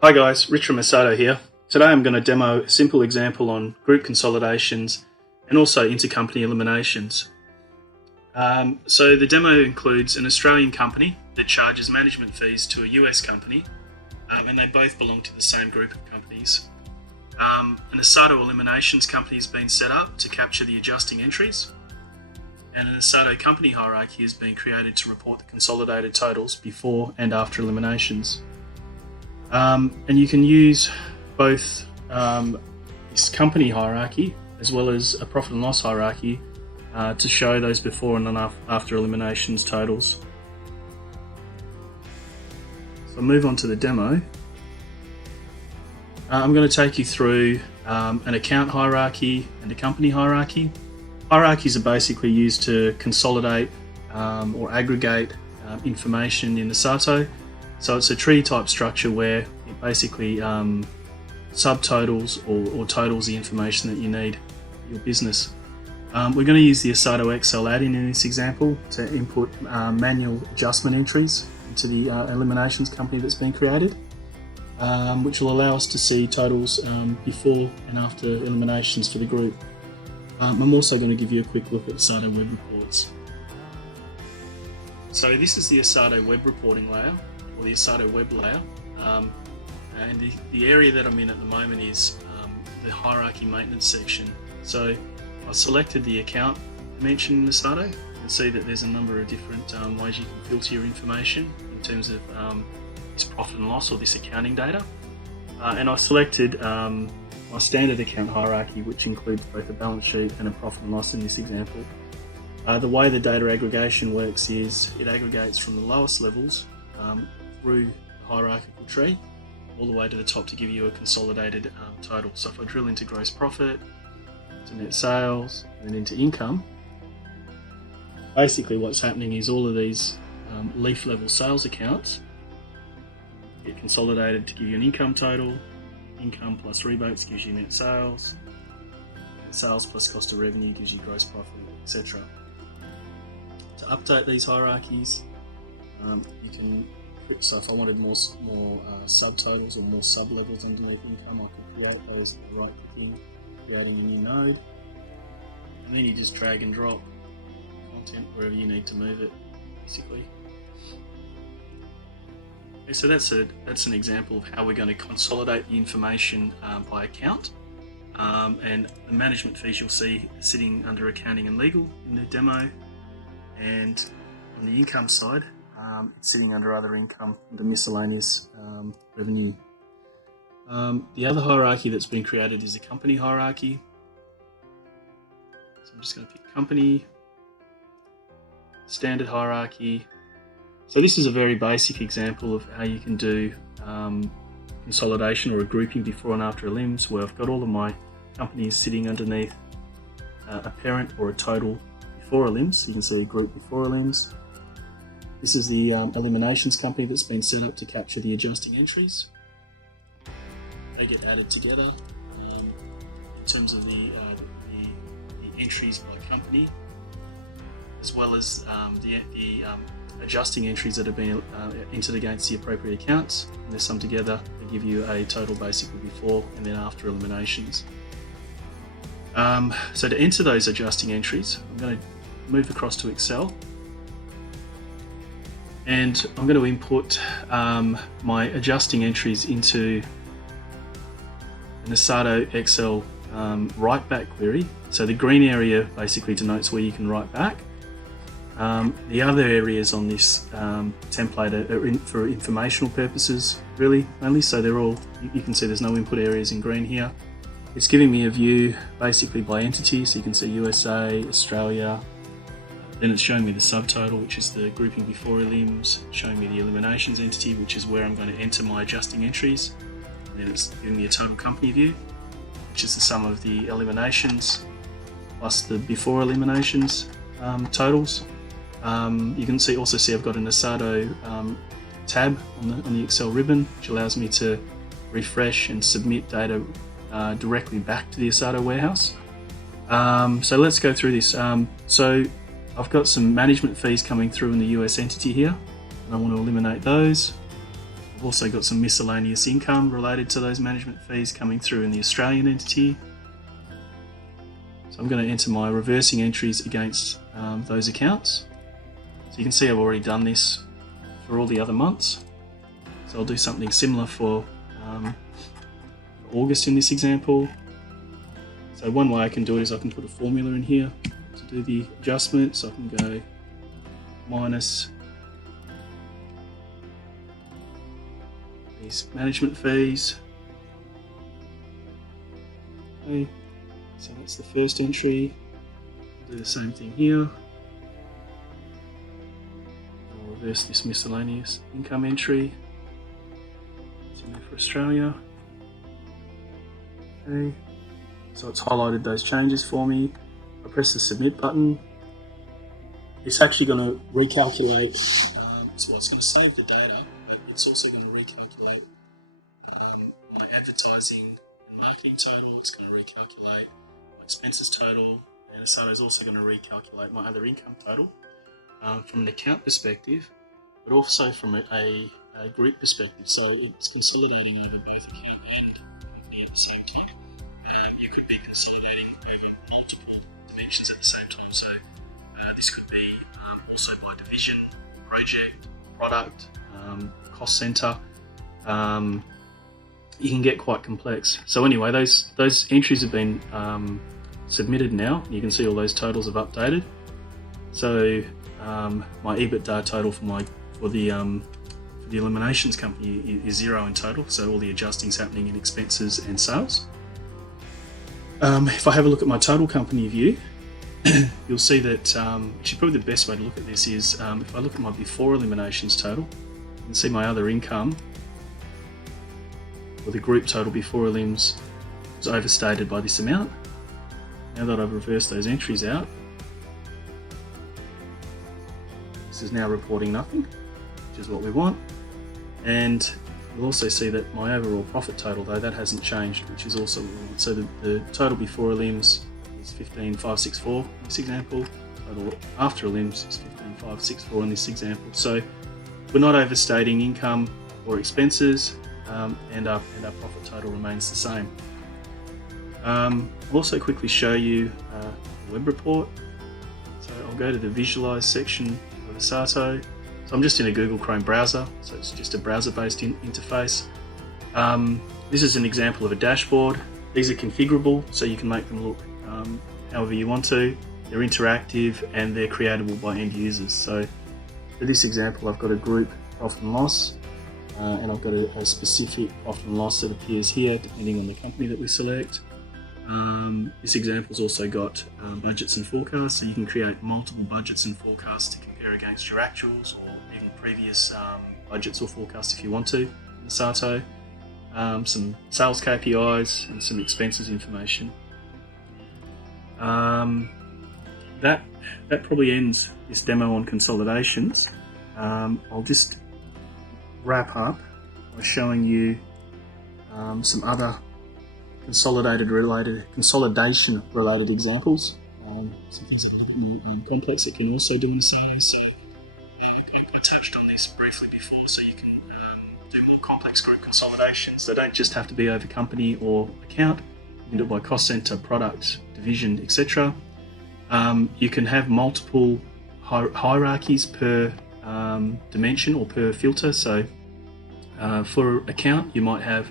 Hi guys, Rich from Essatto here. Today I'm going to demo a simple example on group consolidations and also intercompany eliminations. So the demo includes an Australian company that charges management fees to a US company, and they both belong to the same group of companies. An Essatto eliminations company has been set up to capture the adjusting entries, and an Essatto company hierarchy has been created to report the consolidated totals before and after eliminations. And you can use both this company hierarchy as well as a profit and loss hierarchy to show those before and after eliminations totals. So I'll move on to the demo. I'm going to take you through an account hierarchy and a company hierarchy. Hierarchies are basically used to consolidate or aggregate information in Essatto. So it's a tree type structure where it basically subtotals or totals the information that you need for your business. We're going to use the Essatto Excel add-in in this example to input manual adjustment entries into the eliminations company that's been created, which will allow us to see totals before and after eliminations for the group. I'm also going to give you a quick look at Essatto Web Reports. So this is the Essatto Web Reporting layer, or the Essatto Web layer, and the area that I'm in at the moment is the hierarchy maintenance section. So I selected the account mentioned in Essatto. You can see that there's a number of different ways you can filter your information in terms of this profit and loss or this accounting data. And I selected my standard account hierarchy, which includes both a balance sheet and a profit and loss in this example. The way the data aggregation works is it aggregates from the lowest levels through the hierarchical tree all the way to the top to give you a consolidated total. So if I drill into gross profit, to net sales, and then into income, basically what's happening is all of these leaf level sales accounts get consolidated to give you an income total. Income plus rebates gives you net sales. Net sales plus cost of revenue gives you gross profit, etc. To update these hierarchies, you can, so if I wanted more subtotals or more sub-levels underneath income, I could create those by right-clicking, creating a new node, and then you just drag and drop content wherever you need to move it, basically. Okay, so that's an example of how we're going to consolidate the information by account, and the management fees you'll see sitting under accounting and legal in the demo, and on the income side, it's sitting under other income, the miscellaneous revenue. The other hierarchy that's been created is a company hierarchy. So I'm just going to pick company, standard hierarchy. So this is a very basic example of how you can do consolidation or a grouping before and after elims, where I've got all of my companies sitting underneath a parent or a total before elims. You can see a group before elims. This is the eliminations company that's been set up to capture the adjusting entries. They get added together in terms of the entries by company, as well as the adjusting entries that have been entered against the appropriate accounts. And they're summed together to give you a total basically before and then after eliminations. So to enter those adjusting entries, I'm going to move across to Excel. And I'm going to input my adjusting entries into an Essatto Excel write back query. So the green area basically denotes where you can write back. The other areas on this template are for informational purposes, really, only. So they're all, you can see there's no input areas in green here. It's giving me a view basically by entity, so you can see USA, Australia. Then it's showing me the subtotal, which is the grouping before elims, showing me the eliminations entity, which is where I'm going to enter my adjusting entries. And then it's giving me a total company view, which is the sum of the eliminations plus the before eliminations totals. You can also see I've got an Essatto tab on the Excel ribbon, which allows me to refresh and submit data directly back to the Essatto warehouse. So let's go through this. So I've got some management fees coming through in the US entity here, and I want to eliminate those. I've also got some miscellaneous income related to those management fees coming through in the Australian entity. So I'm going to enter my reversing entries against those accounts. So you can see I've already done this for all the other months. So I'll do something similar for August in this example. So one way I can do it is I can put a formula in here to do the adjustment. So I can go minus these management fees. Okay, so that's the first entry. I'll do the same thing here. I'll reverse this miscellaneous income entry. It's in there for Australia. Okay, so it's highlighted those changes for me. I press the submit button. It's actually going to recalculate, so it's going to save the data, but it's also going to recalculate my advertising and marketing total. It's going to recalculate my expenses total, and Essatto is also going to recalculate my other income total from an account perspective, but also from a group perspective. So it's consolidating over both account and company at the same time. You could be consolidating over multiple dimensions at the same time. So this could be also by division, project, product, cost center. You can get quite complex. So anyway, those entries have been submitted now. You can see all those totals have updated. So my EBITDA total for the eliminations company is 0 in total. So all the adjusting's happening in expenses and sales. If I have a look at my total company view, you'll see that actually probably the best way to look at this is if I look at my before eliminations total, you can see my other income, or the group total before elims, was overstated by this amount. Now that I've reversed those entries out, this is now reporting nothing, which is what we want. And you'll also see that my overall profit total, though, that hasn't changed, which is also what we want. So the total before elims is 15,564 in this example. Total after elims is 15,564 in this example. So we're not overstating income or expenses, and our profit total remains the same. I'll also quickly show you a web report. So I'll go to the Visualize section of Essatto. So I'm just in a Google Chrome browser, so it's just a browser-based interface. This is an example of a dashboard. These are configurable, so you can make them look however you want to. They're interactive and they're creatable by end users. So for this example, I've got a group profit and loss, and I've got a specific profit and loss that appears here depending on the company that we select. This example's also got budgets and forecasts, so you can create multiple budgets and forecasts to compare against your actuals or even previous budgets or forecasts if you want to in Essatto. Some sales KPIs and some expenses information. That probably ends this demo on consolidations. I'll just wrap up by showing you some other consolidation related examples. Some things that are a little bit more complex that can also do in Essatto. So I touched on this briefly before, so you can do more complex group consolidations. They don't just have to be over company or account. You can do it by cost center, product, division, etc. You can have multiple hierarchies per dimension or per filter. So for account, you might have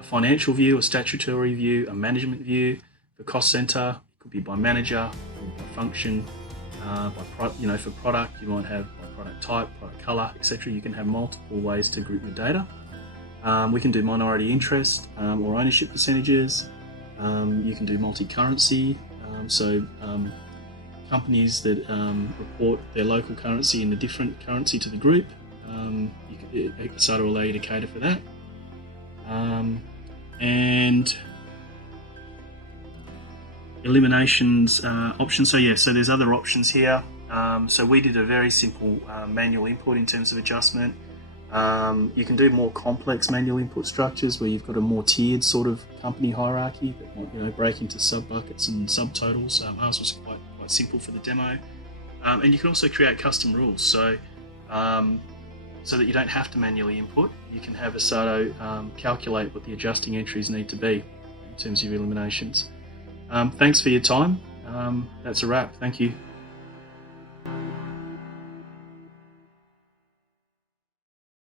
a financial view, a statutory view, a management view. For cost center, it could be by manager, or by function. For product, you might have by product type, product color, etc. You can have multiple ways to group your data. We can do minority interest or ownership percentages. You can do multi-currency. Companies that report their local currency in a different currency to the group, Essatto will allow you to cater for that. And eliminations options. So there's other options here. So we did a very simple manual input in terms of adjustment. You can do more complex manual input structures where you've got a more tiered sort of company hierarchy that might break into sub buckets and subtotals. Ours was quite simple for the demo. And you can also create custom rules. So so that you don't have to manually input. You can have Essatto calculate what the adjusting entries need to be in terms of your eliminations. Thanks for your time. That's a wrap. Thank you.